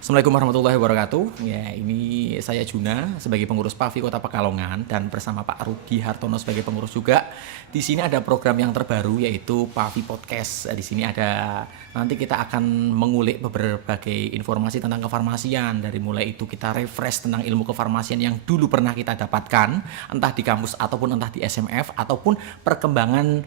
Assalamualaikum warahmatullahi wabarakatuh. Ya, ini saya Juna sebagai pengurus PAVI Kota Pekalongan dan bersama Pak Rudi Hartono sebagai pengurus juga. Di sini ada program yang terbaru yaitu PAVI Podcast. Di sini ada nanti kita akan mengulik berbagai informasi tentang kefarmasian. Dari mulai itu kita refresh tentang ilmu kefarmasian yang dulu pernah kita dapatkan, entah di kampus ataupun entah di SMF ataupun perkembangan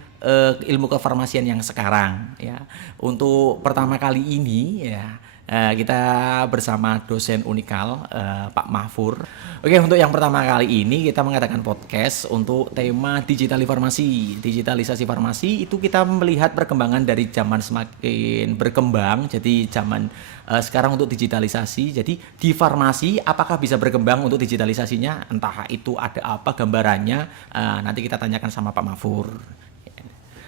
ilmu kefarmasian yang sekarang ya. Untuk pertama kali ini ya kita bersama dosen Unikal Pak Mahfur. Oke, untuk yang pertama kali ini kita mengadakan podcast untuk tema farmasi. Digitalisasi farmasi itu kita melihat perkembangan dari zaman semakin berkembang. Jadi zaman sekarang untuk digitalisasi. Jadi di farmasi apakah bisa berkembang untuk digitalisasinya? Entah itu ada apa gambarannya. Nanti kita tanyakan sama Pak Mahfur.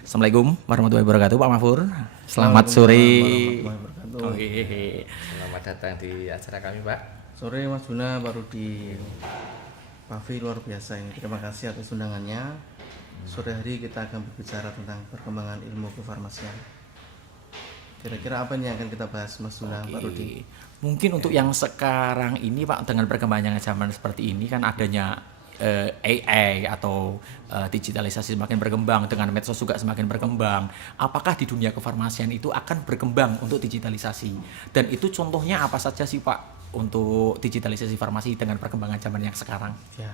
Assalamualaikum warahmatullahi wabarakatuh Pak Mahfur. Selamat sore. Selamat datang di acara kami, Pak. Sore Mas Juna, Pak Rudi. PAVI luar biasa ini. Terima kasih atas undangannya. Sore hari kita akan berbicara tentang perkembangan ilmu kefarmasian. Kira-kira apa nih yang akan kita bahas Mas Juna, Pak Rudi? Mungkin untuk yang sekarang ini Pak, dengan perkembangan zaman seperti ini kan adanya AI atau digitalisasi semakin berkembang, dengan medsos juga semakin berkembang. Apakah di dunia kefarmasian itu akan berkembang untuk digitalisasi? Dan itu contohnya apa saja sih Pak untuk digitalisasi farmasi dengan perkembangan zaman yang sekarang? Ya.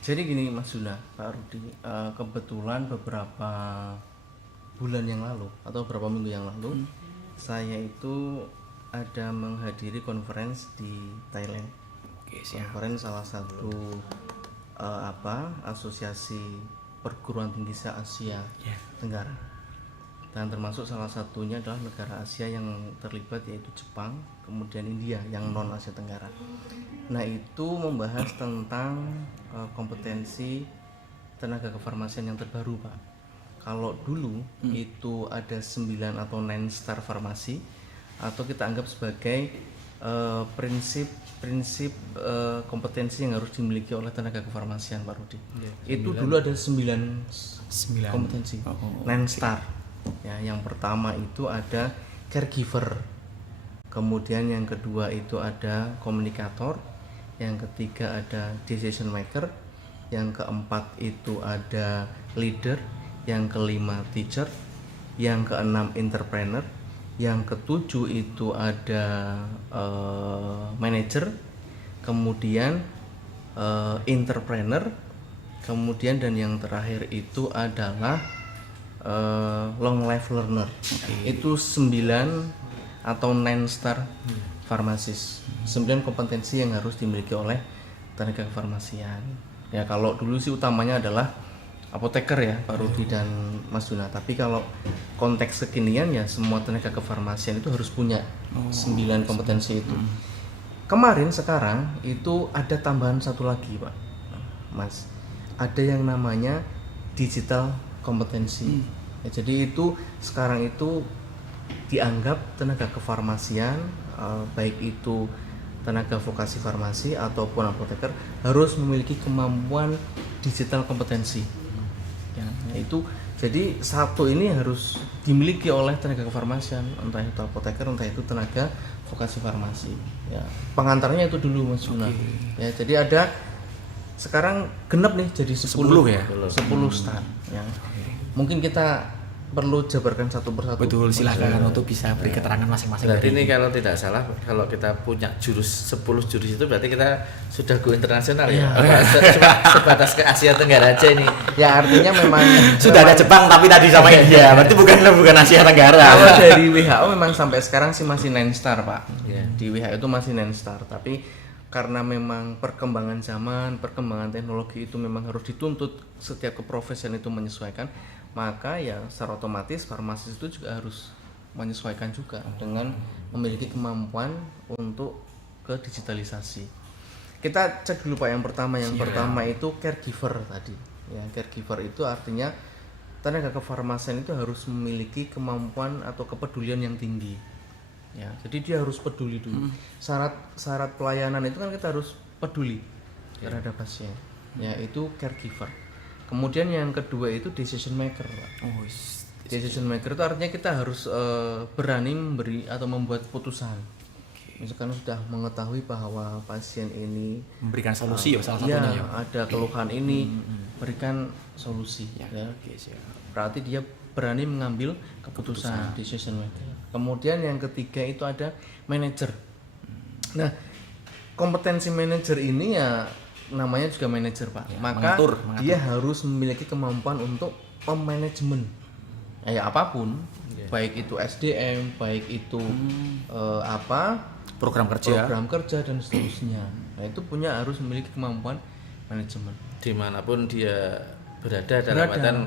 Jadi gini Mas Juna, Pak Rudi, kebetulan beberapa bulan yang lalu atau beberapa minggu yang lalu saya itu ada menghadiri conference di Thailand. Oke, siap. Conference salah satu asosiasi perguruan tinggi se-Asia Tenggara, dan termasuk salah satunya adalah negara Asia yang terlibat yaitu Jepang, kemudian India yang non Asia Tenggara. Nah, itu membahas tentang kompetensi tenaga kefarmasian yang terbaru, Pak. Kalau dulu itu ada 9 atau 9 star farmasi, atau kita anggap sebagai prinsip kompetensi yang harus dimiliki oleh tenaga kefarmasian, Pak Rudi. Itu dulu ada 9 kompetensi. 9 star. Ya, yang pertama itu ada caregiver. Kemudian yang kedua itu ada komunikator. Yang ketiga ada decision maker. Yang keempat itu ada leader. Yang kelima teacher. Yang keenam entrepreneur. Yang ketujuh itu ada manager, kemudian entrepreneur, kemudian dan yang terakhir itu adalah long life learner. Itu 9 atau 9 star farmasis. 9 kompetensi yang harus dimiliki oleh tenaga kefarmasian. Ya, kalau dulu sih utamanya adalah apoteker ya Pak Rudi dan Mas Juna, tapi kalau konteks kekinian ya semua tenaga kefarmasian itu harus punya 9 kompetensi itu. Kemarin sekarang itu ada tambahan satu lagi Pak Mas, ada yang namanya digital kompetensi. Ya, jadi itu sekarang itu dianggap tenaga kefarmasian baik itu tenaga vokasi farmasi ataupun apoteker harus memiliki kemampuan digital kompetensi. Ya, itu jadi satu ini harus dimiliki oleh tenaga kefarmasian, entah itu apoteker, entah itu tenaga vokasi farmasi. Ya, pengantarnya itu dulu Mas Juna. Ya, jadi ada sekarang genap nih jadi 10 ya? 10 star. Ya. Mungkin kita perlu jabarkan satu persatu. Betul, silakan untuk bisa beri keterangan masing-masing. Berarti ini kalau tidak salah, kalau kita punya 10 jurus itu berarti kita sudah go internasional ya? Cuma sebatas ke Asia Tenggara aja ini. Ya, artinya memang Sudah ada Jepang tapi tadi sama India, berarti bukan Asia Tenggara. Kalau dari WHO memang sampai sekarang sih masih 9 star Pak. Di WHO itu masih 9 star, tapi karena memang perkembangan zaman, perkembangan teknologi itu memang harus dituntut, setiap keprofesian itu menyesuaikan, maka ya secara otomatis farmasis itu juga harus menyesuaikan juga dengan memiliki kemampuan untuk ke digitalisasi. Kita cek dulu Pak yang pertama. Yang pertama itu caregiver tadi. Ya, caregiver itu artinya tenaga kefarmasian itu harus memiliki kemampuan atau kepedulian yang tinggi. Ya, jadi dia harus peduli dulu. Syarat pelayanan itu kan kita harus peduli terhadap pasien. Ya, itu caregiver. Kemudian yang kedua itu decision maker, Pak. Decision maker itu artinya kita harus berani memberi atau membuat putusan. misalkan sudah mengetahui bahwa pasien ini Memberikan solusi ya salah ya, satunya ya. ada keluhan ini, berikan solusi Ya, ya. oke, siap. Berarti dia berani mengambil keputusan, decision maker. Kemudian yang ketiga itu ada manajer. Nah, kompetensi manajer ini ya namanya juga manajer, Pak. Ya, Maka mengatur. dia harus memiliki kemampuan untuk manajemen. Ya apapun, baik itu SDM, baik itu Program kerja. program kerja dan seterusnya. Nah, itu harus memiliki kemampuan manajemen. Dimanapun dia berada dalam artian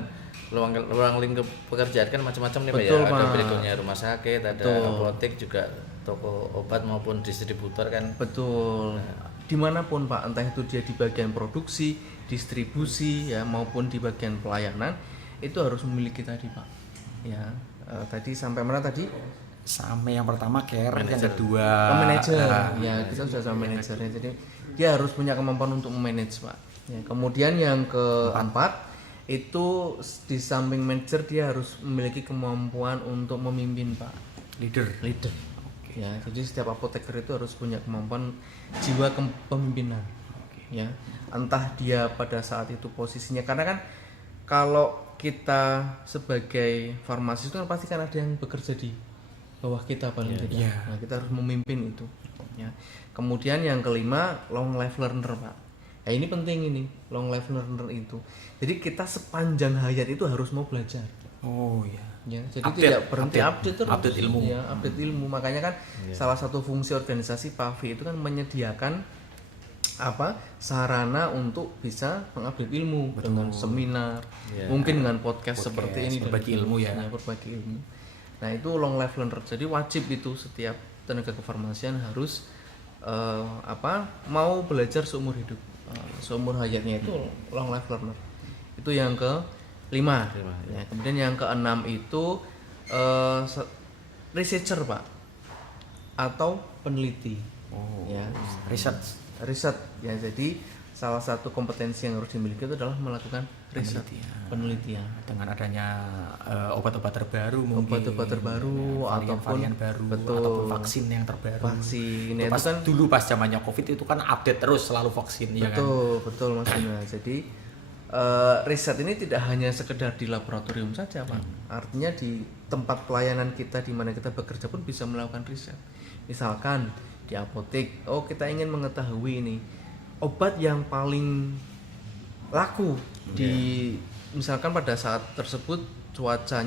ruang lingkup pekerjaan kan macam-macam nih Pak ya. Betul, Ada Pak. berikutnya rumah sakit, ada apotek juga, toko obat maupun distributor kan. Betul. Dimanapun Pak, entah itu dia di bagian produksi, distribusi ya maupun di bagian pelayanan, itu harus memiliki tadi Pak. Ya, tadi sampai mana tadi? Sampai yang pertama care, yang kedua Manajer. Ya, kita sudah sama manajernya. Jadi dia harus punya kemampuan untuk memanage Pak. Ya, kemudian yang keempat itu di samping manajer dia harus memiliki kemampuan untuk memimpin Pak. leader. Ya, jadi setiap apoteker itu harus punya kemampuan jiwa kepemimpinan. Ya, entah dia pada saat itu posisinya, karena kan kalau kita sebagai farmasis itu kan pasti kan ada yang bekerja di bawah kita paling tidak. ya. Nah, kita harus memimpin itu. Ya. Kemudian yang kelima long life learner Pak. Ya, ini penting ini long life learner itu. Jadi kita sepanjang hayat itu harus mau belajar. Oh ya. Ya, jadi Update, tidak berhenti update terus. update ilmu. Ya, update ilmu. Makanya kan salah satu fungsi organisasi PAVI itu kan menyediakan sarana untuk bisa mengupdate ilmu dengan seminar, mungkin dengan podcast seperti ini, berbagi ilmu ya. berbagi ilmu. Nah, itu long life learner. Jadi wajib itu setiap tenaga kefarmasian harus mau belajar seumur hidup. Seumur hayatnya itu long life learner. Itu yang ke-5. Ya, kemudian yang ke-6 itu researcher Pak, atau peneliti. Ya, riset ya. Jadi salah satu kompetensi yang harus dimiliki itu adalah melakukan riset, penelitian. Dengan adanya obat-obat terbaru mungkin, Obat-obat terbaru varian baru, ataupun vaksin yang terbaru. Vaksin Itu ya, pas, dulu pas zamannya COVID itu kan update terus selalu vaksin ya kan. betul Mas Bima. Jadi riset ini tidak hanya sekedar di laboratorium saja Pak. Artinya di tempat pelayanan kita di mana kita bekerja pun bisa melakukan riset. Misalkan di apotek, kita ingin mengetahui ini obat yang paling laku di misalkan pada saat tersebut cuaca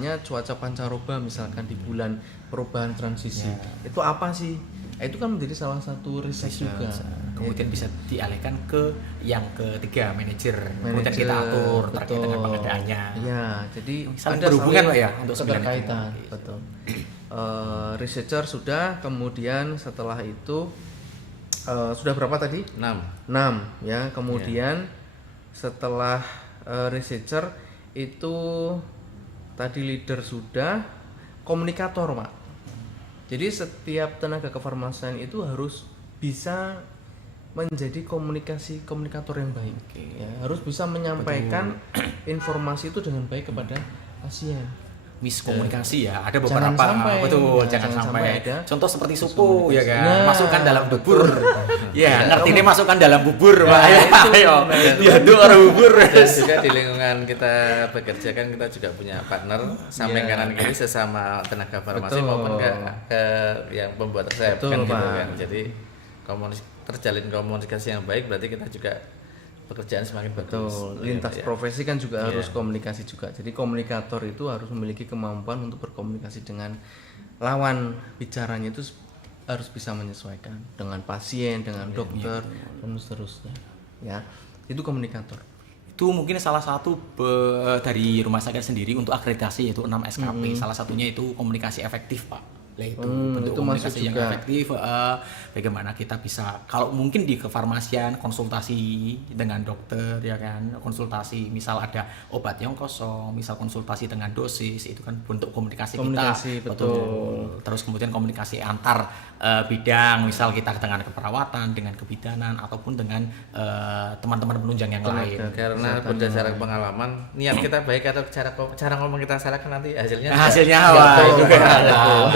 pancaroba misalkan di bulan perubahan transisi. Itu apa sih? Itu kan menjadi salah satu riset juga. Kemudian bisa dialihkan ke yang ketiga, manajer. Kemudian kita atur terkait dengan pengadaannya. Ya, jadi Saling ada berhubungan Pak ya untuk keterkaitan. Betul. Researcher sudah, kemudian setelah itu sudah berapa tadi? 6 ya. Kemudian setelah researcher itu tadi leader sudah, komunikator Pak. Jadi setiap tenaga kefarmasian itu harus bisa menjadi komunikator yang baik. Ya, harus bisa menyampaikan informasi itu dengan baik kepada pasien. Miskomunikasi ya, ada Jangan beberapa sampai, jangan sampai ada contoh seperti supu ya kan, masukkan dalam bubur. Ya, ngerti ini masukkan dalam bubur Pak. Ayo, Diaduk orang bubur. Dan juga di lingkungan kita bekerja kan kita juga punya partner samping kanan kiri sesama tenaga farmasi maupun ke yang pembuat resep kan gitu kan. Jadi terjalin komunikasi yang baik berarti kita juga pekerjaan semakin bagus. Lintas profesi kan juga harus komunikasi juga. Jadi komunikator itu harus memiliki kemampuan untuk berkomunikasi dengan lawan bicaranya, itu harus bisa menyesuaikan dengan pasien, dengan dokter dan seterusnya. Ya, itu komunikator. Itu mungkin salah satu dari rumah sakit sendiri untuk akreditasi yaitu 6 SKP. Salah satunya itu komunikasi efektif Pak. Itu bentuk itu komunikasi yang juga efektif. Bagaimana kita bisa, kalau mungkin di kefarmasian konsultasi dengan dokter ya kan, konsultasi misal ada obat yang kosong, misal konsultasi dengan dosis, itu kan bentuk komunikasi kita. Betul. Terus kemudian komunikasi antar bidang, misal kita dengan keperawatan, dengan kebidanan ataupun dengan teman-teman penunjang yang lain. Karena berdasarkan pengalaman, niat kita baik atau cara ngomong kita salah kan nanti hasilnya Wah,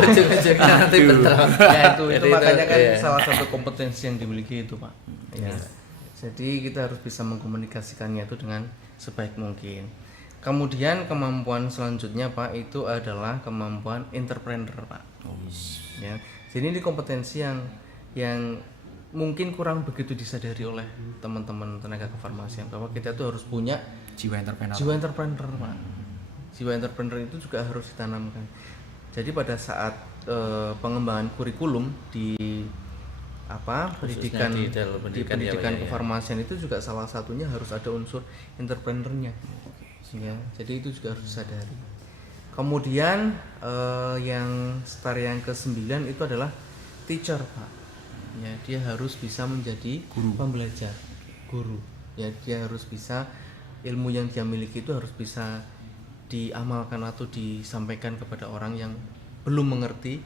itu nanti bener. Ya itu Jadi makanya kan iya. salah satu kompetensi yang dimiliki itu Pak. Ya. Jadi kita harus bisa mengkomunikasikannya itu dengan sebaik mungkin. Kemudian kemampuan selanjutnya Pak itu adalah kemampuan entrepreneur Pak. Ya. Jadi ini kompetensi yang mungkin kurang begitu disadari oleh teman-teman tenaga kefarmasian bahwa kita tuh harus punya Jiwa entrepreneur. jiwa entrepreneur Pak. Jiwa entrepreneur itu juga harus ditanamkan. Jadi pada saat pengembangan kurikulum di pendidikan di dalam pendidikan ya, Pak, ya. kefarmasian itu juga salah satunya harus ada unsur entrepreneurnya. Ya, jadi itu juga harus disadari. Kemudian yang star yang ke-9 itu adalah teacher Pak. Ya, dia harus bisa menjadi pembelajar, guru. Ya, dia harus bisa ilmu yang dia miliki itu harus bisa diamalkan atau disampaikan kepada orang yang belum mengerti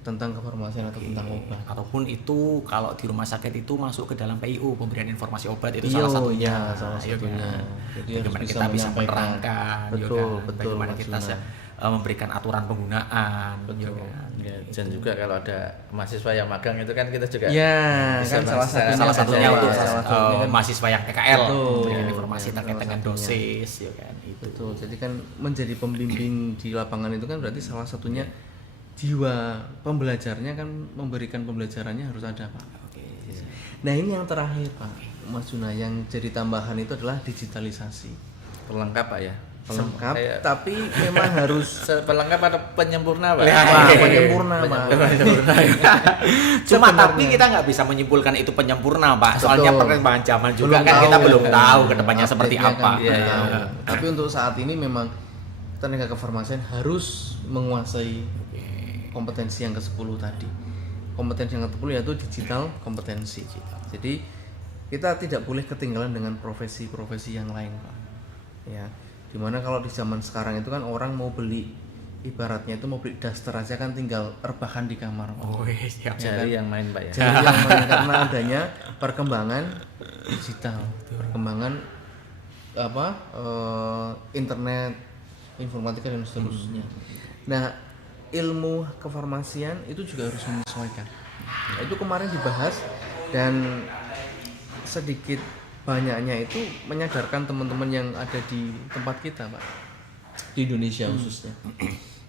tentang kefarmasian atau tentang obat. Ataupun itu kalau di rumah sakit itu masuk ke dalam PIU, pemberian informasi obat itu Iya, salah satunya. ya, salah Iya satunya. kan? Jadi Bagaimana harus kita bisa menyampaikan. menerangkan, iya Betul, kan? betul, Bagaimana Mas kita Yuna. memberikan aturan penggunaan, iya Betul. kan? Ya, dan juga kalau ada mahasiswa yang magang itu kan kita juga Ya, bisa kan salah satunya, Salah satunya ada, untuk ya, salah satunya kan. mahasiswa yang PKL Betul. memberikan informasi Ya, terkait salah dengan satunya. dosis, ya kan? Itu. Betul. Jadi kan menjadi pembimbing di lapangan itu kan berarti salah satunya jiwa pembelajarnya kan memberikan pembelajarannya harus ada Pak. Oke. Nah ini yang terakhir Pak Mas Juna, yang jadi tambahan itu adalah digitalisasi. pelengkap Pak ya. Pelengkap, Kayak- tapi memang harus pelengkap atau penyempurna Pak? Wah, penyempurna Pak. Cuma Sebenarnya. tapi kita nggak bisa menyimpulkan itu penyempurna Pak. Soalnya Betul. perkembangan zaman juga Belum kan tahu kita ya, belum kan. tahu kedepannya seperti Update-nya apa. kan belum Iya, tahu. iya. Tapi untuk saat ini memang tenaga kefarmasian harus menguasai kompetensi yang ke-10 tadi. Kompetensi yang ke-10 yaitu digital kompetensi. Jadi kita tidak boleh ketinggalan dengan profesi-profesi yang lain Pak. Ya, dimana kalau di zaman sekarang itu kan orang mau beli, ibaratnya itu mau beli daster aja kan tinggal rebahan di kamar Pak. Oh iya, siap. Jadi yang main Pak ya. Jadi yang main karena adanya perkembangan digital, perkembangan internet, informatika dan seterusnya. Nah, ilmu kefarmasian itu juga harus menyesuaikan. Nah, itu kemarin dibahas dan sedikit banyaknya itu menyadarkan teman-teman yang ada di tempat kita, Pak. Di Indonesia khususnya.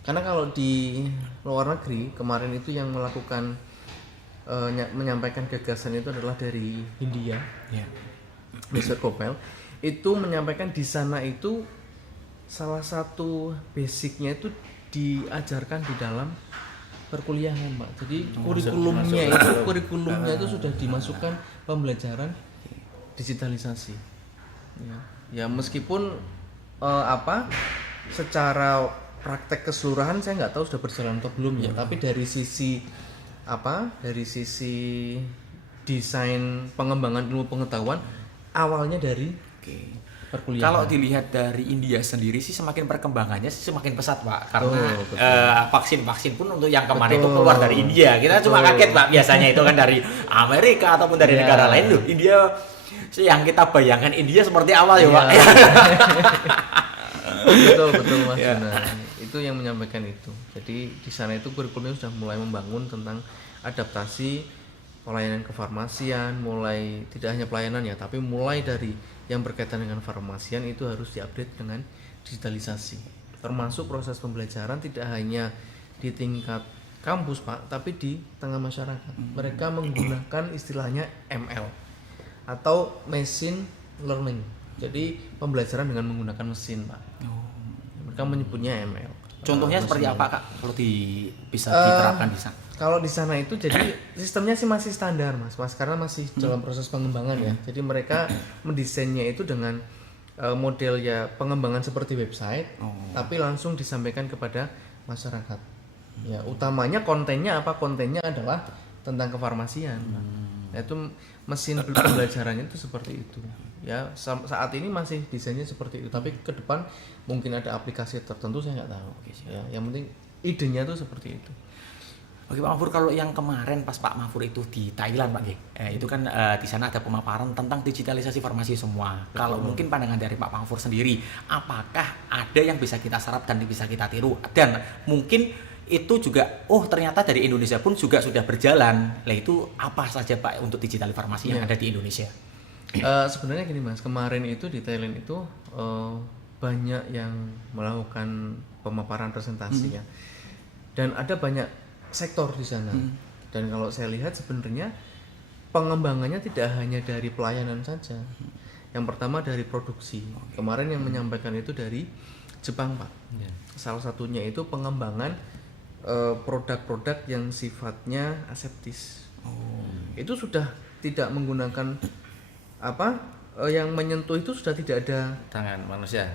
Karena kalau di luar negeri kemarin itu yang melakukan menyampaikan gagasan itu adalah dari India, Iya. Mr. Kopel itu menyampaikan di sana itu salah satu basicnya itu diajarkan di dalam perkuliahan Pak. Jadi kurikulumnya itu sudah dimasukkan pembelajaran digitalisasi. Ya meskipun secara praktek keseluruhan saya nggak tahu sudah berjalan atau belum ya. Tapi dari sisi desain pengembangan ilmu pengetahuan awalnya dari perkuliahan. Kalau dilihat dari India sendiri sih semakin perkembangannya sih semakin pesat Pak, karena Betul. vaksin-vaksin pun untuk yang kemarin itu Betul. keluar dari India. Kita cuma kaget Pak, biasanya itu kan dari Amerika ataupun dari Iya. negara lain loh. India sih yang kita bayangkan India seperti awal ya Pak. betul Mas Ya. Juna. Itu yang menyampaikan itu. Jadi di sana itu kurikulumnya sudah mulai membangun tentang adaptasi pelayanan kefarmasian, mulai tidak hanya pelayanan ya, tapi mulai dari yang berkaitan dengan farmasian itu harus diupdate dengan digitalisasi. Termasuk proses pembelajaran tidak hanya di tingkat kampus Pak, tapi di tengah masyarakat. Mereka menggunakan istilahnya ML atau machine learning. Jadi pembelajaran dengan menggunakan mesin Pak. Mereka menyebutnya ML. Contohnya seperti apa Kak? Kalau bisa diterapkan di sana? Kalau di sana itu jadi sistemnya sih masih standar Mas karena masih dalam proses pengembangan ya. Jadi mereka mendesainnya itu dengan model ya pengembangan seperti website, tapi langsung disampaikan kepada masyarakat. Ya utamanya kontennya apa? Kontennya adalah tentang kefarmasian. Itu mesin pembelajarannya itu seperti itu. Ya saat ini masih desainnya seperti itu, tapi ke depan mungkin ada aplikasi tertentu saya nggak tahu. Ya, yang penting idenya tuh seperti itu. Oke Pak Mahfur, kalau yang kemarin pas Pak Mahfur itu di Thailand Pak, itu kan di sana ada pemaparan tentang digitalisasi farmasi semua. Kalau mungkin pandangan dari Pak Mahfur sendiri, apakah ada yang bisa kita serap dan bisa kita tiru? Dan mungkin itu juga ternyata dari Indonesia pun juga sudah berjalan. Lah itu apa saja Pak untuk digital farmasi yang ada di Indonesia? Sebenarnya gini Mas, kemarin itu di Thailand itu banyak yang melakukan pemaparan presentasi ya, dan ada banyak sektor di sana. Dan kalau saya lihat sebenarnya pengembangannya tidak hanya dari pelayanan saja. Yang pertama dari produksi. Kemarin yang menyampaikan itu dari Jepang Pak. Salah satunya itu pengembangan produk-produk yang sifatnya aseptis. Itu sudah tidak menggunakan yang menyentuh itu sudah tidak ada tangan manusia.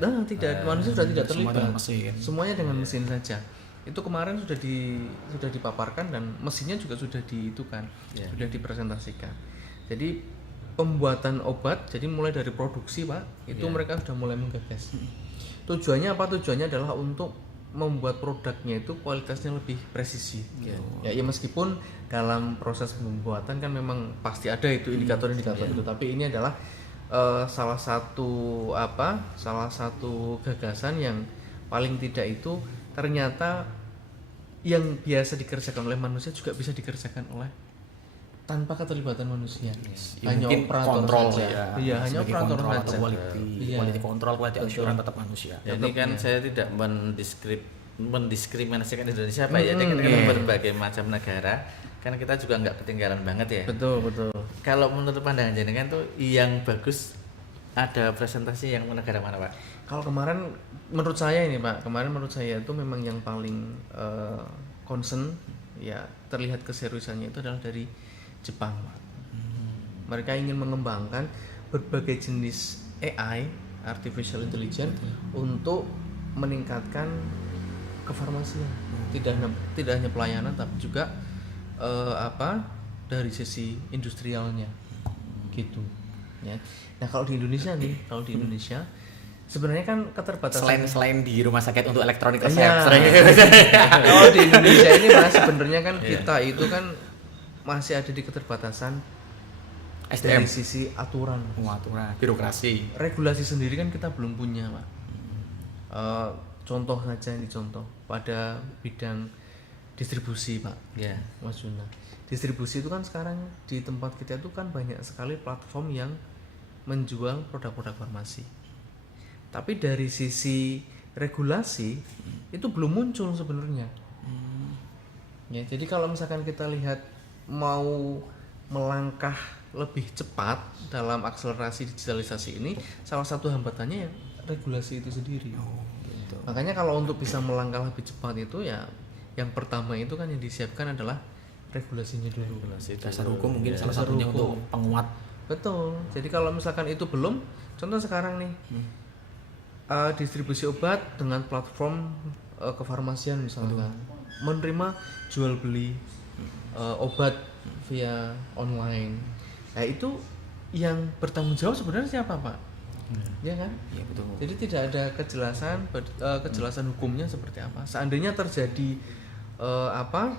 Manusia sudah tidak Semua terlibat. dengan mesin. Semuanya dengan mesin saja. Itu kemarin sudah dipaparkan dan mesinnya juga sudah sudah dipresentasikan. Jadi pembuatan obat, jadi mulai dari produksi Pak, itu mereka sudah mulai menggagas. Tujuannya apa? Tujuannya adalah untuk membuat produknya itu kualitasnya lebih presisi. Ya meskipun dalam proses pembuatan kan memang pasti ada itu indikator-indikator itu, tapi ini adalah salah satu gagasan yang paling tidak itu ternyata yang biasa dikerjakan oleh manusia juga bisa dikerjakan oleh tanpa keterlibatan manusia. Hanya mungkin operator kontrol saja. ya. Iya, hanya Sebagai operator kontrol saja. atau quality control, quality assurance tetap manusia. Jadi kan saya tidak mendiskriminasikan Indonesia Pak ya, dengan berbagai macam negara kan kita juga nggak ketinggalan banget ya. Betul. Kalau menurut pandangan jenengan tuh yang bagus ada presentasi yang negara mana Pak? Kalau kemarin menurut saya itu memang yang paling concern ya, terlihat keseriusannya itu adalah dari Jepang Pak. Mereka ingin mengembangkan berbagai jenis AI, artificial intelligence, untuk meningkatkan kefarmasian. Tidak hanya pelayanan tapi juga dari sisi industrialnya gitu ya. Nah kalau di Indonesia sebenarnya kan keterbatasan Selain di rumah sakit untuk elektronik resep. Kalau di Indonesia ini Mas, sebenarnya kan kita itu kan masih ada di keterbatasan SDM. dari sisi aturan, birokrasi. regulasi sendiri kan kita belum punya Pak. Contoh saja pada bidang distribusi Pak. Mas Juna. Distribusi itu kan sekarang di tempat kita itu kan banyak sekali platform yang menjual produk-produk farmasi. Tapi dari sisi regulasi itu belum muncul sebenarnya. Ya, jadi kalau misalkan kita lihat mau melangkah lebih cepat dalam akselerasi digitalisasi ini, salah satu hambatannya ya regulasi itu sendiri. Makanya kalau untuk bisa melangkah lebih cepat itu ya yang pertama itu kan yang disiapkan adalah regulasinya dulu. Dasar hukum mungkin salah satunya untuk penguat. Betul. Jadi kalau misalkan itu belum, contoh sekarang nih distribusi obat dengan platform kefarmasian misalkan menerima jual beli obat via online. Nah itu yang bertanggung jawab sebenarnya siapa Pak? Ya kan? Iya betul. Jadi tidak ada kejelasan hukumnya seperti apa. Seandainya terjadi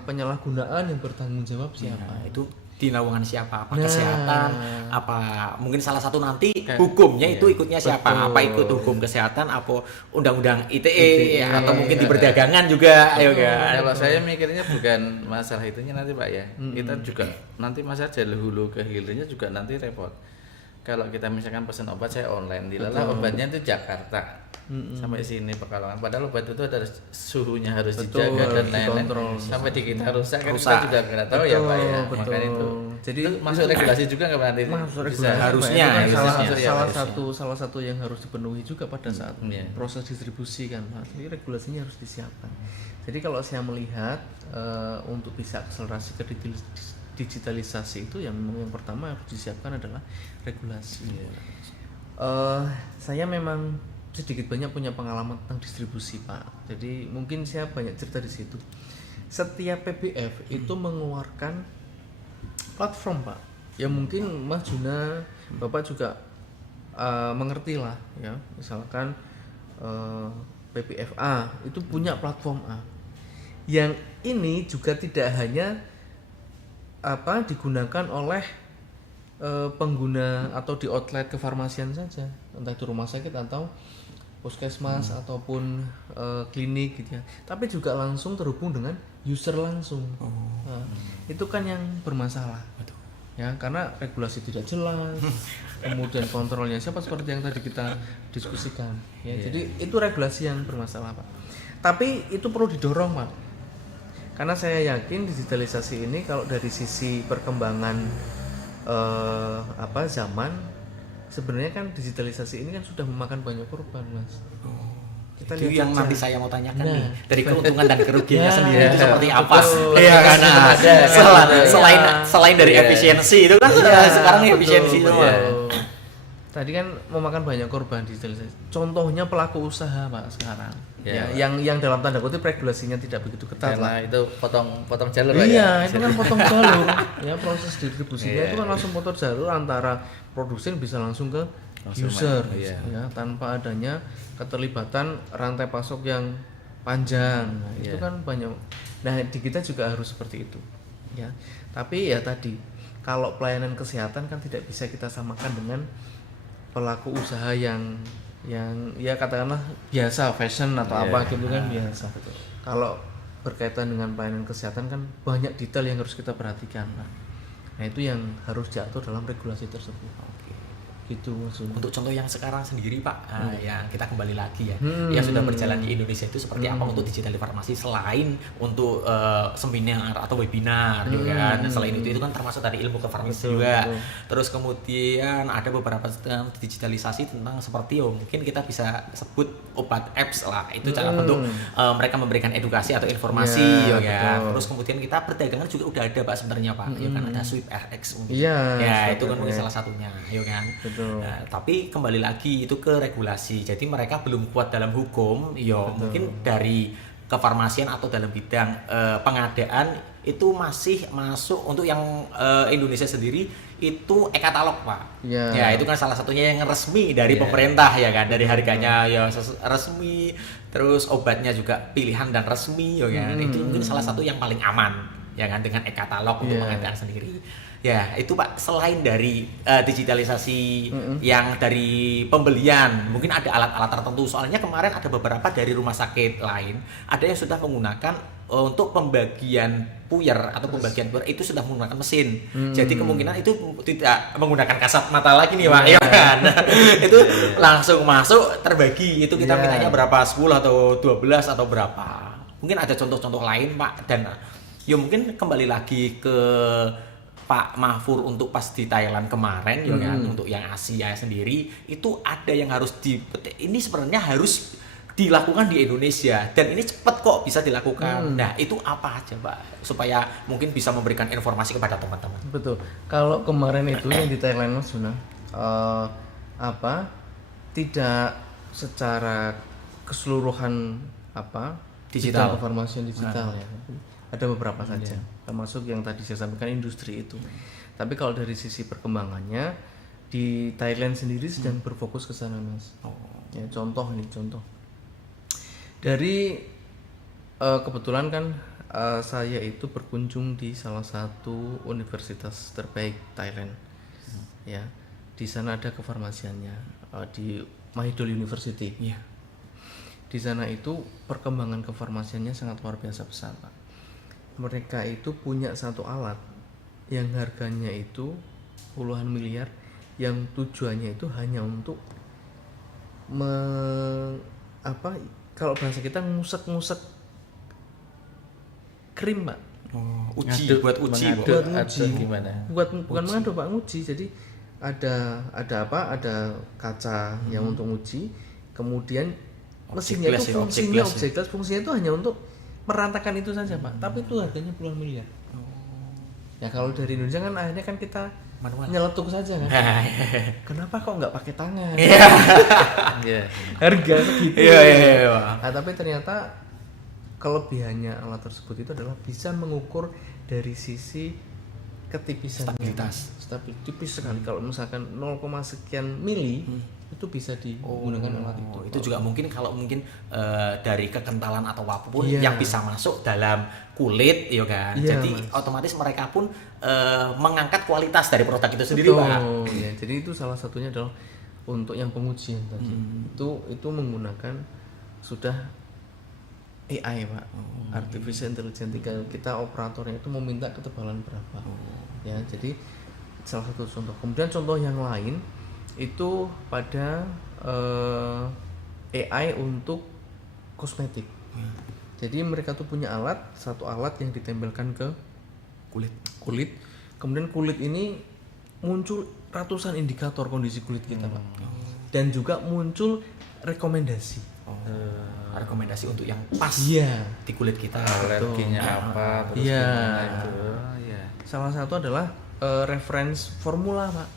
penyalahgunaan, yang bertanggung jawab siapa? Itu di naungan siapa? Apa kesehatan? Apa mungkin salah satu nanti hukumnya itu ikutnya siapa? Betul. Apa ikut hukum kesehatan? Apa undang-undang ITE atau mungkin di perdagangan juga? Ayo kan. Kalau saya mikirnya bukan masalah itunya nanti Pak ya. Kita juga nanti masalah dari hulu ke hilirnya juga nanti repot. Kalau kita misalkan pesan obat saya online, dilala obatnya itu Jakarta sampai sini Pekalongan. Padahal obat itu ada suhunya harus dijaga dan lain-lain. Sampai di kita rusak kan kita juga nggak tahu ya Pak ya. Makanya itu. Jadi itu masuk regulasi juga nggak Pak nanti? Masuk Bisa. regulasi. Harusnya, Itu kan harusnya. salah satu yang harus dipenuhi juga pada saat proses distribusi kan Pak. Jadi regulasinya harus disiapkan. Jadi kalau saya melihat untuk bisa akselerasi ke digitalisasi itu yang pertama harus disiapkan adalah regulasi. Saya memang sedikit banyak punya pengalaman tentang distribusi Pak. Jadi mungkin saya banyak cerita di situ. Setiap PBF itu mengeluarkan platform Pak. Ya mungkin Mas Juna, Bapak juga mengerti lah ya. Misalkan PBF A itu punya platform A. Yang ini juga tidak hanya digunakan oleh pengguna atau di outlet kefarmasian saja, entah itu rumah sakit atau puskesmas ataupun klinik gitu ya. Tapi juga langsung terhubung dengan user langsung. Nah, itu kan yang bermasalah. Betul. Ya, karena regulasi tidak jelas. Kemudian kontrolnya siapa seperti yang tadi kita diskusikan. Ya, jadi itu regulasi yang bermasalah, Pak. Tapi itu perlu didorong, Pak. Karena saya yakin digitalisasi ini kalau dari sisi perkembangan zaman, sebenarnya kan digitalisasi ini kan sudah memakan banyak korban, Mas. Kita Itu lihat yang saja. nanti saya mau tanyakan Nah, nih, dari keuntungan dan kerugiannya Ya, sendiri itu seperti apa? betul. Iya kan? Nah, Ada, selain dari Iya. efisiensi itu kan sekarang efisiensi betul, semua. betul. Tadi kan memakan banyak korban digitalisasi. Contohnya pelaku usaha, Pak, sekarang. Ya. Ya, yang dalam tanda kutip regulasinya tidak begitu ketat lah. Karena itu potong jalur Pak, Iya, ya. itu kan potong jalur. Ya, proses distribusinya itu kan langsung potong jalur antara produsen bisa langsung ke user. Iya. Ya, tanpa adanya keterlibatan rantai pasok yang panjang. Nah, itu Iya. kan banyak. Nah, di kita juga harus seperti itu. Ya. Tapi ya tadi kalau pelayanan kesehatan kan tidak bisa kita samakan dengan pelaku usaha yang ya katakanlah biasa fashion atau Iya. apa gitu kan biasa. Kalau berkaitan dengan pelayanan kesehatan kan banyak detail yang harus kita perhatikan. Nah, itu yang harus diatur dalam regulasi tersebut. Gitu maksudnya. Untuk contoh yang sekarang sendiri Pak, ya kita kembali lagi ya, yang sudah berjalan di Indonesia itu seperti apa untuk digital farmasi selain untuk seminar atau webinar, gitu kan. Selain itu kan termasuk dari ilmu kefarmasi juga. betul. Terus kemudian ada beberapa digitalisasi tentang seperti mungkin kita bisa sebut obat apps lah. Itu cara bentuk mereka memberikan edukasi atau informasi, Ya, ya kan. betul. Terus kemudian kita perdagangan juga udah ada Pak sebenarnya Pak, ya kan ada Swift RX mungkin. Iya, Ya, Swift itu kan mungkin RX. salah satunya, ya kan. Betul. Nah, tapi kembali lagi itu ke regulasi. Jadi mereka belum kuat dalam hukum, mungkin dari kefarmasian atau dalam bidang pengadaan itu masih masuk untuk yang Indonesia sendiri itu e-katalog Pak. Ya. Ya itu kan salah satunya yang resmi dari pemerintah ya kan, dari harganya ya resmi, terus obatnya juga pilihan dan resmi ya kan. Itu mungkin salah satu yang paling aman ya kan dengan e-katalog untuk pengadaan sendiri. Ya, itu Pak, selain dari digitalisasi yang dari pembelian, mungkin ada alat-alat tertentu. Soalnya kemarin ada beberapa dari rumah sakit lain, ada yang sudah menggunakan untuk pembagian puyer atau pembagian puyer itu sudah menggunakan mesin. Jadi kemungkinan itu tidak menggunakan kasat mata lagi nih Pak, ya kan. Itu langsung masuk terbagi. Itu kita mintanya berapa? 10 atau 12 atau berapa? Mungkin ada contoh-contoh lain Pak, dan ya mungkin kembali lagi ke Pak Mahfur untuk pas di Thailand kemarin ya kan, untuk yang Asia sendiri itu ada yang harus ini sebenarnya harus dilakukan di Indonesia dan ini cepat kok bisa dilakukan. Nah, itu apa aja Pak supaya mungkin bisa memberikan informasi kepada teman-teman. Betul. Kalau kemarin itu yang di Thailand Mas Juna, tidak secara keseluruhan Digital. bidang kefarmasian digital ya. Ada beberapa saja, termasuk yang tadi saya sampaikan industri itu. Tapi kalau dari sisi perkembangannya di Thailand sendiri sedang berfokus ke sana Mas. Ya, contoh. Dari kebetulan kan saya itu berkunjung di salah satu universitas terbaik Thailand. Ya, di sana ada kefarmasiannya di Mahidol University. Iya. Di sana itu perkembangan kefarmasiannya sangat luar biasa besar, Pak. Mereka itu punya satu alat yang harganya itu puluhan miliar, yang tujuannya itu hanya untuk kalau bahasa kita ngusek-ngusek krim, Pak. Uji buat uji. Mengaduk Bu. atau gimana? Bukan mengaduk, Pak, nguji. Jadi ada kaca yang untuk nguji, kemudian mesinnya itu objek glass fungsinya itu hanya untuk merantakan itu saja Pak, tapi itu harganya puluhan miliar. Ya kalau dari Indonesia kan akhirnya kan kita Manual. nyeletuk saja kan. Kenapa kok nggak pakai tangan? Iya. Harga segitu. Iya. Nah, tapi ternyata kelebihannya alat tersebut itu adalah bisa mengukur dari sisi ketipisan Stabilitas. tipis sekali. Kalau misalkan 0, sekian mili itu bisa digunakan alat itu. Itu juga mungkin kalau dari kekentalan atau apapun Iya. yang bisa masuk dalam kulit ya kan. Iya, Jadi Mas. otomatis mereka pun mengangkat kualitas dari produk itu sendiri Pak. Ya, jadi itu salah satunya adalah untuk yang pengujian tadi itu menggunakan sudah AI Pak, artificial intelligence. Tinggal kita operatornya itu meminta ketebalan berapa, ya. Jadi salah satu contoh. Kemudian contoh yang lain itu pada AI untuk kosmetik. Jadi mereka tuh punya satu alat yang ditempelkan ke kulit. Kemudian kulit ini muncul ratusan indikator kondisi kulit kita Pak, dan juga muncul rekomendasi. Rekomendasi untuk yang pas Iya. di kulit kita. Alerginya apa, terus Iya. gimana itu. Ya. Salah satu adalah reference formula Pak.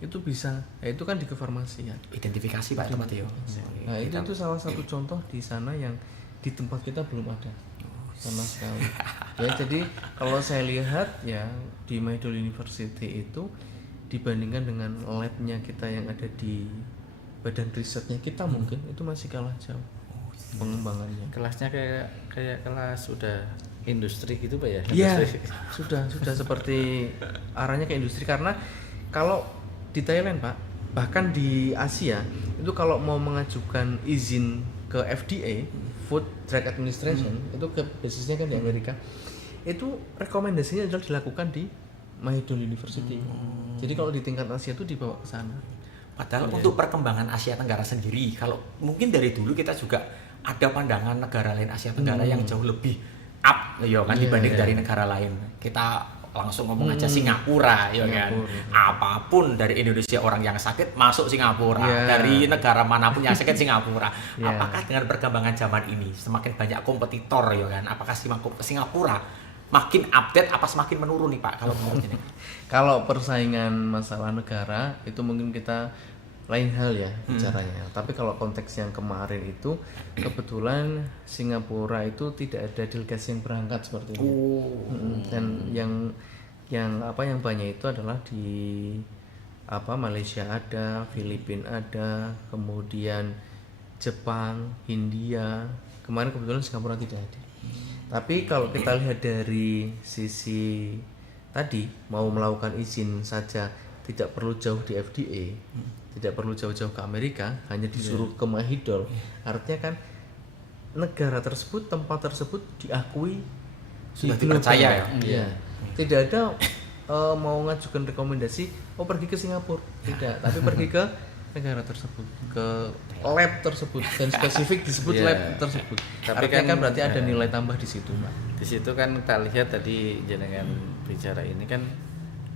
Itu bisa, ya itu kan di farmasi ya. Identifikasi Pak teman yo. Nah itu salah satu contoh di sana yang di tempat kita belum ada sama sekali. Ya jadi kalau saya lihat ya di Maidol University itu dibandingkan dengan labnya kita yang ada di badan risetnya kita mungkin itu masih kalah jauh pengembangannya. Kelasnya kayak kelas udah industri gitu Pak ya? Iya, Industri. sudah seperti arahnya ke industri, karena kalau di Thailand Pak, bahkan di Asia itu kalau mau mengajukan izin ke FDA, Food Drug Administration, itu ke basisnya kan di Amerika, itu rekomendasinya adalah dilakukan di Mahidol University. Jadi kalau di tingkat Asia itu dibawa ke sana. Padahal untuk perkembangan Asia Tenggara sendiri, kalau mungkin dari dulu kita juga ada pandangan negara lain Asia Tenggara yang jauh lebih up ya kan dibanding dari negara lain. Kita langsung ngomong aja Singapura ya kan. Apapun dari Indonesia orang yang sakit masuk Singapura. Dari negara manapun yang sakit Singapura. Apakah dengan perkembangan zaman ini semakin banyak kompetitor ya kan? Apakah Singapura makin update apa semakin menurun nih Pak kalau menurut ini? Kalau persaingan masalah negara itu mungkin kita lain hal ya bicaranya. Tapi kalau konteks yang kemarin itu kebetulan Singapura itu tidak ada delegasi yang berangkat seperti itu. Dan yang banyak itu adalah di Malaysia ada, Filipina ada, kemudian Jepang, India. Kemarin kebetulan Singapura tidak ada. Tapi kalau kita lihat dari sisi tadi mau melakukan izin saja tidak perlu jauh di FDA, tidak perlu jauh-jauh ke Amerika, hanya disuruh ke Mahidol. Artinya kan negara tersebut, tempat tersebut diakui, sudah dipercaya ya. Iya. Tidak ada mau ngajukan rekomendasi, pergi ke Singapura, tidak, tapi pergi ke negara tersebut, ke lab tersebut, dan spesifik disebut lab tersebut. Tapi artinya kan berarti ada nilai tambah di situ, Mbak. Di situ kan kita lihat tadi jenengan bicara ini kan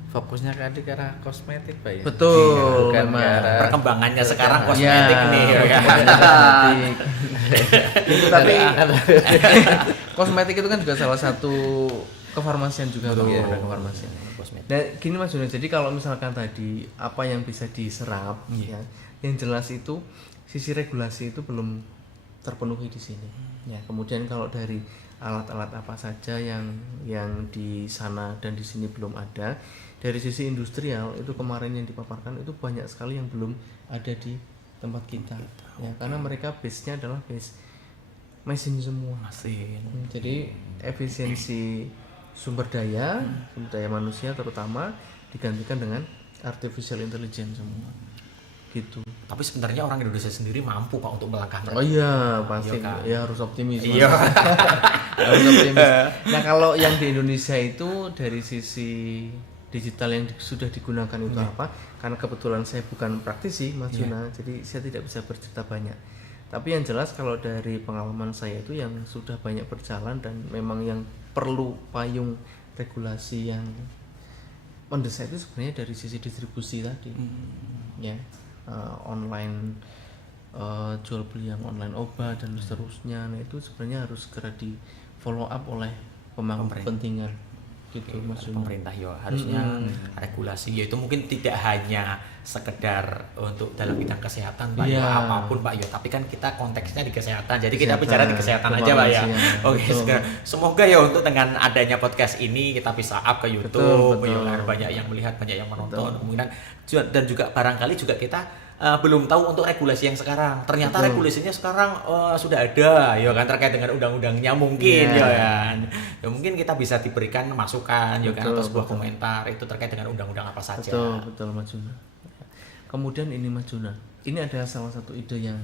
fokusnya kan ke arah kosmetik Pak ya. Betul, bukan memang. ke arah Perkembangannya sekarang kosmetik nih ya kan. Itu tapi kosmetik itu kan juga salah satu kefarmasian juga, produk kefarmasian. Nah gini Mas Juna, jadi kalau misalkan tadi apa yang bisa diserap ya, yang jelas itu sisi regulasi itu belum terpenuhi di sini. Ya, kemudian kalau dari alat-alat apa saja yang di sana dan di sini belum ada, dari sisi industrial itu kemarin yang dipaparkan itu banyak sekali yang belum ada di tempat kita. Ya, karena mereka base-nya adalah base mesin semua. Jadi efisiensi sumber daya manusia terutama digantikan dengan artificial intelligence semua. Gitu. Tapi sebenarnya orang Indonesia sendiri mampu Pak untuk melangkah. Oh iya, pasti. Iya, kan? Ya harus optimis. Iya. Harus optimis. Nah, kalau yang di Indonesia itu dari sisi digital yang sudah digunakan itu apa? Karena kebetulan saya bukan praktisi, Mas Juna, jadi saya tidak bisa bercerita banyak. Tapi yang jelas kalau dari pengalaman saya itu yang sudah banyak berjalan dan memang yang perlu payung regulasi yang mendesak itu sebenarnya dari sisi distribusi tadi. Ya. Online jual beli yang online obat dan seterusnya, nah itu sebenarnya harus segera di follow up oleh pemangku kepentingan gitu. Maksudnya pemerintah ya harusnya regulasi yaitu mungkin tidak hanya sekedar untuk dalam bidang kesehatan Pak ya, apapun Pak ya, tapi kan kita konteksnya di kesehatan, jadi kita bicara di kesehatan aja Pak ya. Oke, semoga ya untuk dengan adanya podcast ini kita bisa up ke YouTube, betul. Banyak yang melihat, banyak yang menonton, kemungkinan dan juga barangkali juga kita belum tahu untuk regulasi yang sekarang. Ternyata regulasinya sekarang sudah ada ya kan, terkait dengan undang-undangnya mungkin ya kan. Ya mungkin kita bisa diberikan masukan ya kan, atau sebuah komentar itu terkait dengan undang-undang apa saja. Betul Mas Juna. Kemudian ini Mas Juna, ini ada salah satu ide yang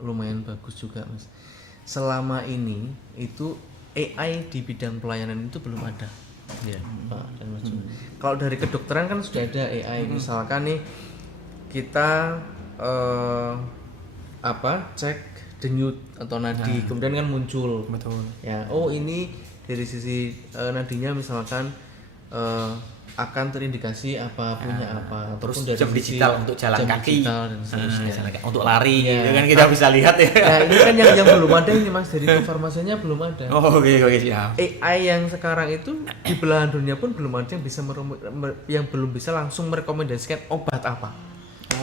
lumayan bagus juga Mas. Selama ini itu AI di bidang pelayanan itu belum ada. Ya, Pak dan Mas Juna. Kalau dari kedokteran kan sudah ada AI. Misalkan nih kita cek denyut atau nadi, kemudian kan muncul. Betul. Ya, oh ini dari sisi nadinya misalkan akan terindikasi apa punya apa, Terus ataupun dari jam sisi digital untuk jalan jam kaki, digital dan seterusnya. untuk lari, Iya. gitu kan kita bisa lihat ya. Nah ini kan yang belum ada ini Mas, dari informasinya belum ada. Oh oke siap. AI yang sekarang itu di belahan dunia pun belum ada yang bisa yang belum bisa langsung merekomendasikan obat apa.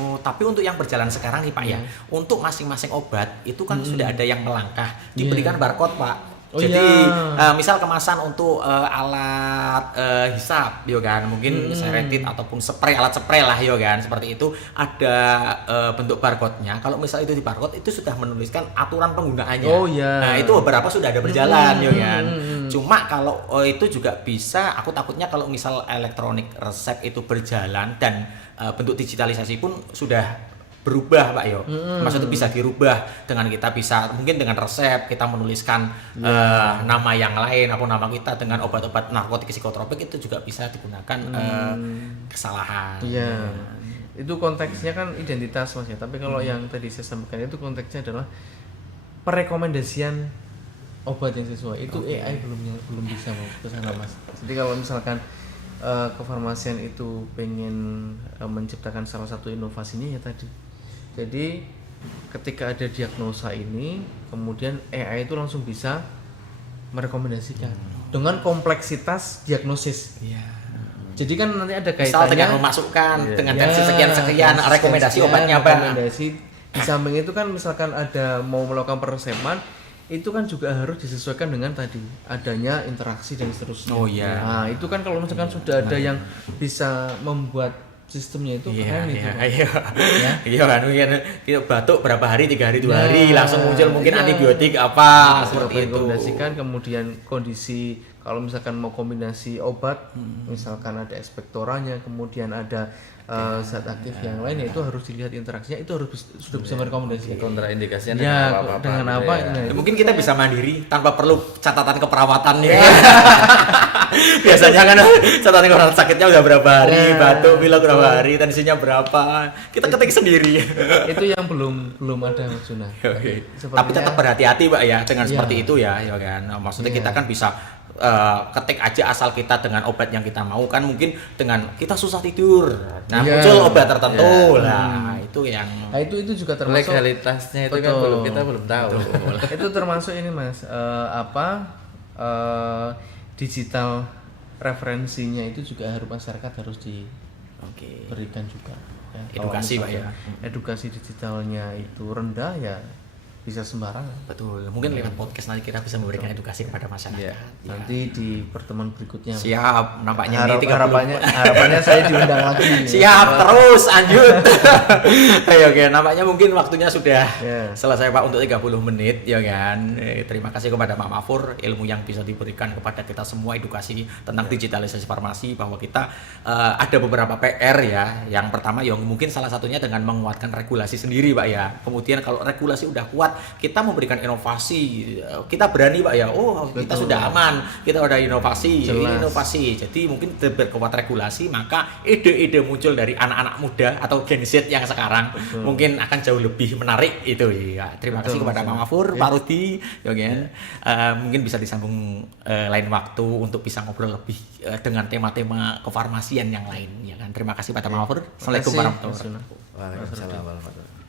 Oh, tapi untuk yang berjalan sekarang nih Pak ya, untuk masing-masing obat itu kan sudah ada yang melangkah, diberikan barcode Pak. Oh, jadi iya. misal kemasan untuk alat hisap, yo kan, mungkin seretit ataupun spray, alat spray lah, yo kan, seperti itu ada bentuk barcode-nya. Kalau misal itu di barcode itu sudah menuliskan aturan penggunaannya. Oh iya. Nah itu beberapa sudah ada berjalan, yo kan. Cuma kalau itu juga bisa, aku takutnya kalau misal elektronik resep itu berjalan dan bentuk digitalisasi pun sudah berubah Pak Yo. Maksudnya bisa dirubah dengan kita bisa mungkin dengan resep kita menuliskan nama yang lain atau nama kita dengan obat-obat narkotik psikotropik itu juga bisa digunakan kesalahan. Iya. Itu konteksnya kan identitas Mas ya. Tapi kalau yang tadi saya sampaikan itu konteksnya adalah perekomendasian obat yang sesuai. Itu AI belum bisa mau ke sana Mas. Jadi kalau misalkan kefarmasian itu pengen menciptakan salah satu inovasinya ya tadi. Jadi ketika ada diagnosa ini, kemudian AI itu langsung bisa merekomendasikan dengan kompleksitas diagnosis. Iya. Jadi kan nanti ada Misal kaitannya dengan memasukkan dengan ya, versi sekian rekomendasi sekian, obatnya apa. rekomendasi. Di samping itu kan misalkan ada mau melakukan peresepan, itu kan juga harus disesuaikan dengan tadi adanya interaksi dan seterusnya. Oh iya. Nah itu kan kalau misalkan sudah ada yang bisa membuat sistemnya itu keren itu. Iya kan mungkin kita batuk berapa hari, 3 hari, 2 hari langsung muncul mungkin antibiotik apa seperti itu. Rekomendasikan kemudian kondisi kalau misalkan mau kombinasi obat, misalkan ada ekspektorannya, kemudian ada zat aktif yang lain, itu harus dilihat interaksinya, itu harus sudah bisa merekomendasikan. Kontraindikasinya Ya, dengan dengan apa? Nah, itu Mungkin kita bisa mandiri tanpa perlu catatan keperawatan ya. Biasanya kan catatan keperawatan sakitnya udah berapa hari, batuk pilek berapa hari, tensinya berapa. Kita ketik sendiri. itu yang belum ada Mas Juna. Tapi tetap berhati-hati Pak ya dengan seperti itu ya kan. Maksudnya kita kan bisa ketik aja asal kita dengan obat yang kita mau kan, mungkin dengan kita susah tidur. Nah, muncul obat tertentu lah. Itu yang itu juga termasuk legalitasnya itu kan kita belum tahu. itu termasuk ini Mas, digital referensinya itu juga harus masyarakat harus diberikan juga ya. Edukasi Pak ya. Edukasi digitalnya itu rendah ya bisa sembarangan. Betul. Mungkin lewat podcast nanti kita bisa memberikan edukasi kepada masyarakat. Ya. Nanti di pertemuan berikutnya. Siap, nampaknya ini 30. Harapannya saya diundang lagi. Siap, terus lanjut. Oke, nampaknya mungkin waktunya sudah selesai Pak untuk 30 menit ya kan. Terima kasih kepada Pak Mahfur, ilmu yang bisa diberikan kepada kita semua, edukasi tentang digitalisasi farmasi, bahwa kita ada beberapa PR ya. Yang pertama yang mungkin salah satunya dengan menguatkan regulasi sendiri Pak ya. Kemudian kalau regulasi udah kuat, kita memberikan inovasi, kita berani Pak ya. Oh, kita sudah aman, kita udah inovasi, ini inovasi. Jadi mungkin berkuat regulasi, maka ide-ide muncul dari anak-anak muda atau Gen Z yang sekarang mungkin akan jauh lebih menarik itu ya. Terima kasih kepada Pak Mahfur, Pak Rudi, ya kan. Mungkin bisa disambung lain waktu untuk bisa ngobrol lebih dengan tema-tema kefarmasian yang lain ya kan. Terima kasih pada Pak Mahfur. Assalamualaikum warahmatullahi wabarakatuh. Waalaikumsalam warahmatullahi wabarakatuh.